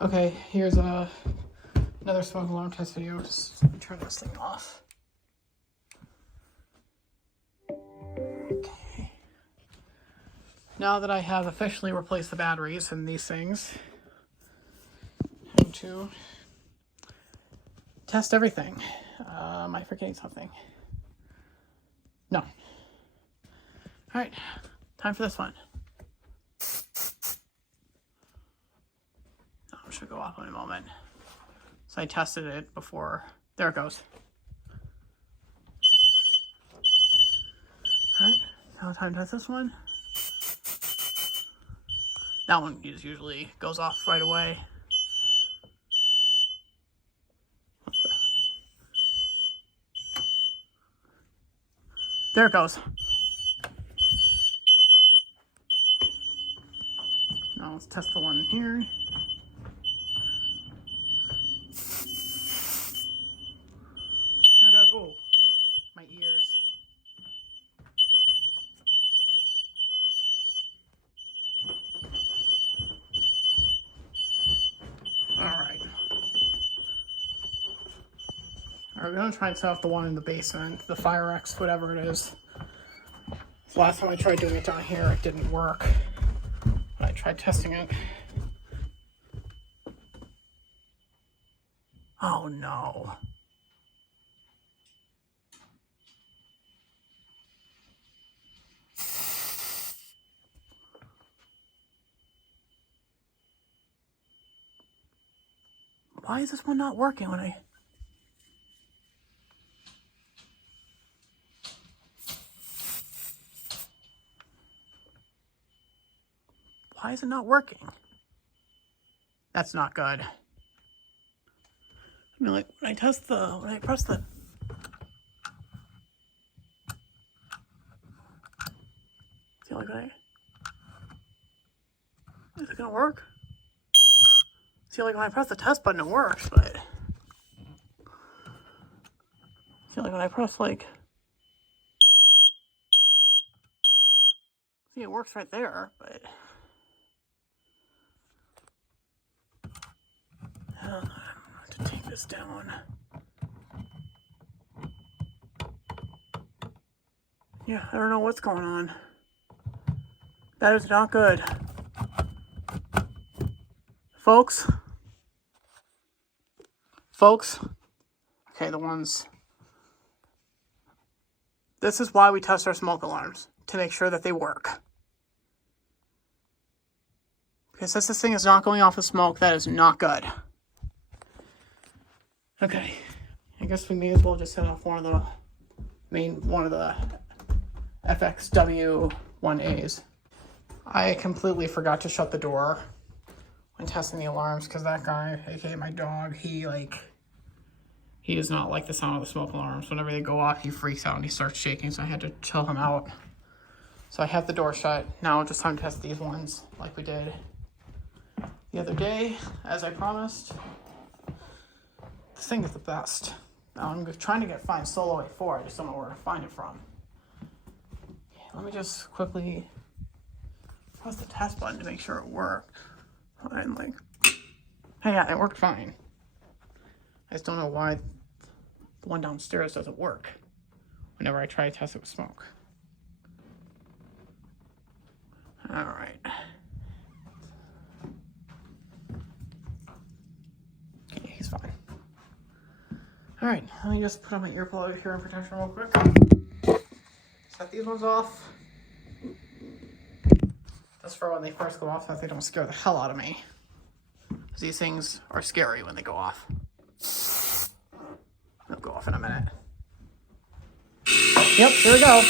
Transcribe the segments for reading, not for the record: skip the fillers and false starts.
Okay, here's another smoke alarm test video. Just turn this thing off. Okay. Now that I have officially replaced the batteries in these things, I'm going to test everything. Am I forgetting something? No. Alright, time for this one. I'm just going to go off in a moment. So I tested it before. There it goes. Alright, now time to test this one. That one usually goes off right away. There it goes. Now let's test the one here. There it goes. Oh, my ears. Alright. Alright, we're going to try and set off the one in the basement, the Fire X, whatever it is. The last time I tried doing it down here, it didn't work. I tried testing it. Oh no. Why is this one not working when I... Why is it not working? That's not good. I mean, like, when I press the... See, like, is it gonna work? See, like, when I press the test button, it works, but... See, like, when I press, like... See, it works right there, but... I'm going to take this down. Yeah, I don't know what's going on. That is not good. Folks. Okay, the ones. This is why we test our smoke alarms, to make sure that they work. Because since this thing is not going off with smoke, that is not good. Okay, I guess we may as well just set off one of the FXW1As. I completely forgot to shut the door when testing the alarms because that guy, aka my dog, he does not like the sound of the smoke alarms. Whenever they go off, he freaks out and he starts shaking, so I had to chill him out. So I have the door shut. Now it's just time to test these ones like we did the other day, as I promised. This thing is the best. Now I'm trying to find Solo A4. I just don't know where to find it from. Okay, let me just quickly press the test button to make sure it worked. And like, hey, yeah, it worked fine. I just don't know why the one downstairs doesn't work whenever I try to test it with smoke. All right. Okay, he's fine. All right, let me just put on my earplug here in protection real quick. Set these ones off. Just for when they first go off so that they don't scare the hell out of me. Because these things are scary when they go off. They'll go off in a minute. Yep, here we go.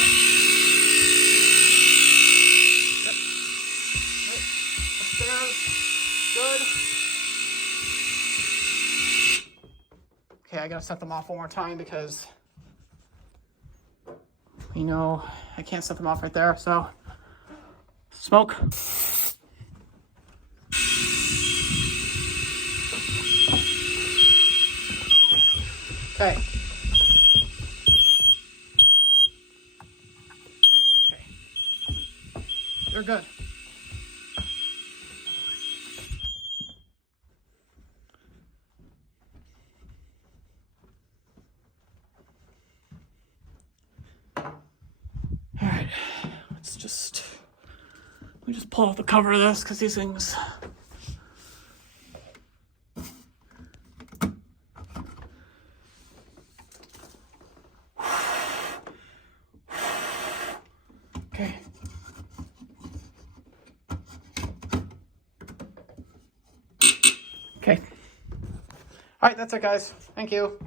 Yep. Upstairs. Good. Okay, I gotta set them off one more time because, you know, I can't set them off right there, so smoke. Okay. Okay. They're good. me just pull off the cover of this because these things. Okay. Okay. All right, that's it, guys. Thank you.